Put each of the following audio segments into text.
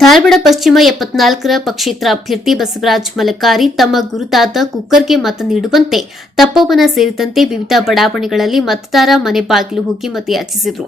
ಧಾರವಾಡ ಪಶ್ಚಿಮ 74ರ ಪಕ್ಷೇತರ ಅಭ್ಯರ್ಥಿ ಬಸವರಾಜ ಮಲಕಾರಿ ತಮ್ಮ ಗುರುತಾದ ಕುಕ್ಕರ್ಗೆ ಮತ ನೀಡುವಂತೆ ತಪ್ಪೋವನ ಸೇರಿದಂತೆ ವಿವಿಧ ಬಡಾವಣೆಗಳಲ್ಲಿ ಮತದಾರ ಮನೆ ಬಾಗಿಲು ಹೋಗಿ ಮತಯಾಚಿಸಿದರು.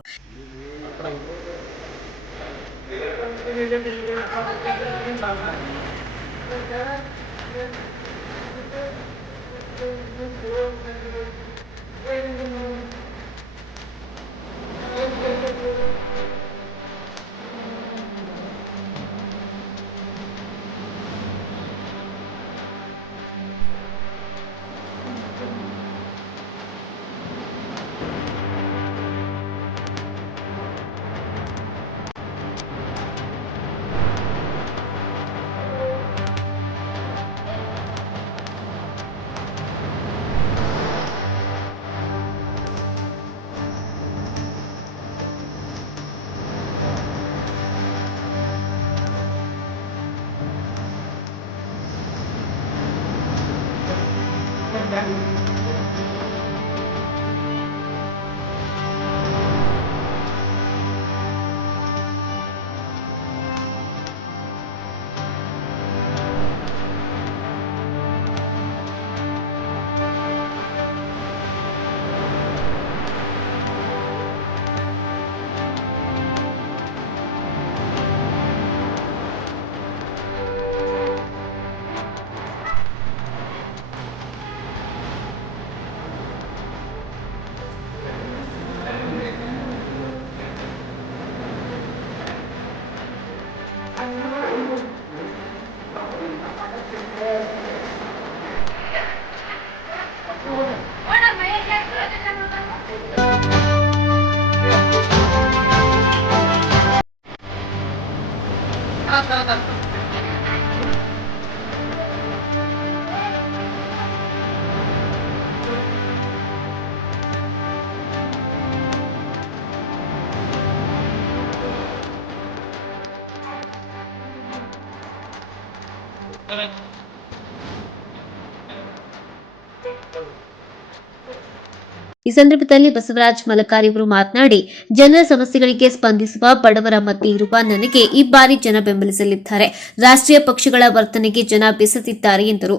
ಈ ಸಂದರ್ಭದಲ್ಲಿ ಬಸವರಾಜ ಮಲಕಾರಿ ಅವರು ಮಾತನಾಡಿ, ಜನರ ಸಮಸ್ಯೆಗಳಿಗೆ ಸ್ಪಂದಿಸುವ ಬಡವರ ಮಧ್ಯೆ ಇರುವ ನನಗೆ ಈ ಬಾರಿ ಜನ ಬೆಂಬಲಿಸಲಿದ್ದಾರೆ. ರಾಷ್ಟ್ರೀಯ ಪಕ್ಷಗಳ ವರ್ತನೆಗೆ ಜನ ಬೆಸೆದಿದ್ದಾರೆ ಎಂದರು.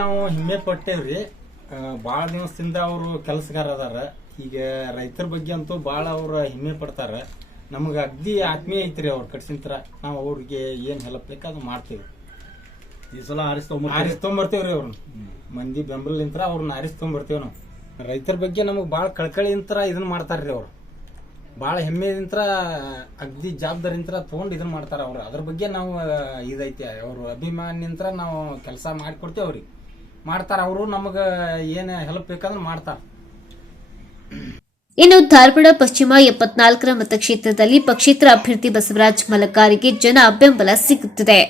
ನಾವು ಹೆಮ್ಮೆ ಪಟ್ಟೇವ್ರಿ. ಬಹಳ ದಿವಸದಿಂದ ಅವರು ಕೆಲಸಗಾರ ಅದಾರ. ಈಗ ರೈತರ ಬಗ್ಗೆ ಅಂತೂ ಬಹಳ ಅವ್ರ ಹೆಮ್ಮೆ ಪಡ್ತಾರ. ನಮಗ ಅಗ್ದಿ ಆತ್ಮೀಯ ಐತ್ರಿ ಅವ್ರ ಕಟ್ಸಿಂತ್ರ. ನಾವು ಅವ್ರಿಗೆ ಏನ್ ಹೆಲ್ಪ್ ಬೇಕು ಅದು ಮಾಡ್ತೇವೆ. ಈ ಸಲ ಆರಿಸ್ಕೊಂಬರ್ತೇವ್ರಿ ಅವ್ರನ್ನ. ಮಂದಿ ಬೆಂಬಲಿಂತ್ರ ಅವ್ರನ್ನ ಆರಿಸ್ಕೊಂಬರ್ತೇವ್ ನಾವು. ರೈತರ ಬಗ್ಗೆ ನಮಗ್ ಬಾಳ ಕಳಕಳಿಂತ್ರ ಇದನ್ನ ಮಾಡ್ತಾರ್ರಿ ಅವ್ರು. ಬಾಳ ಹೆಮ್ಮೆದಿಂತ್ರ ಅಗ್ದಿ ಜವಾಬ್ದಾರಿಂತ್ರ ತಗೊಂಡ್ ಇದನ್ನ ಮಾಡ್ತಾರ ಅವ್ರು. ಅದ್ರ ಬಗ್ಗೆ ನಾವು ಇದೈತಿ ಅವ್ರ ಅಭಿಮಾನಿಂತ್ರ ನಾವು ಕೆಲಸ ಮಾಡಿಕೊಡ್ತೇವೆ. ಅವ್ರಿಗೆ ಮಾಡ್ತಾರ. ಅವರು ನಮಗ ಏನ್ ಹೆಲ್ಪ್ ಬೇಕಂದ್ರೆ ಮಾಡ್ತಾರ. ಇನ್ನು ಧಾರವಾಡ ಪಶ್ಚಿಮ 74ರ ಮತಕ್ಷೇತ್ರದಲ್ಲಿ ಪಕ್ಷೇತರ ಅಭ್ಯರ್ಥಿ ಬಸವರಾಜ ಮಲಕಾರಿಗೆ ಜನ ಬೆಂಬಲ ಸಿಗುತ್ತಿದೆ.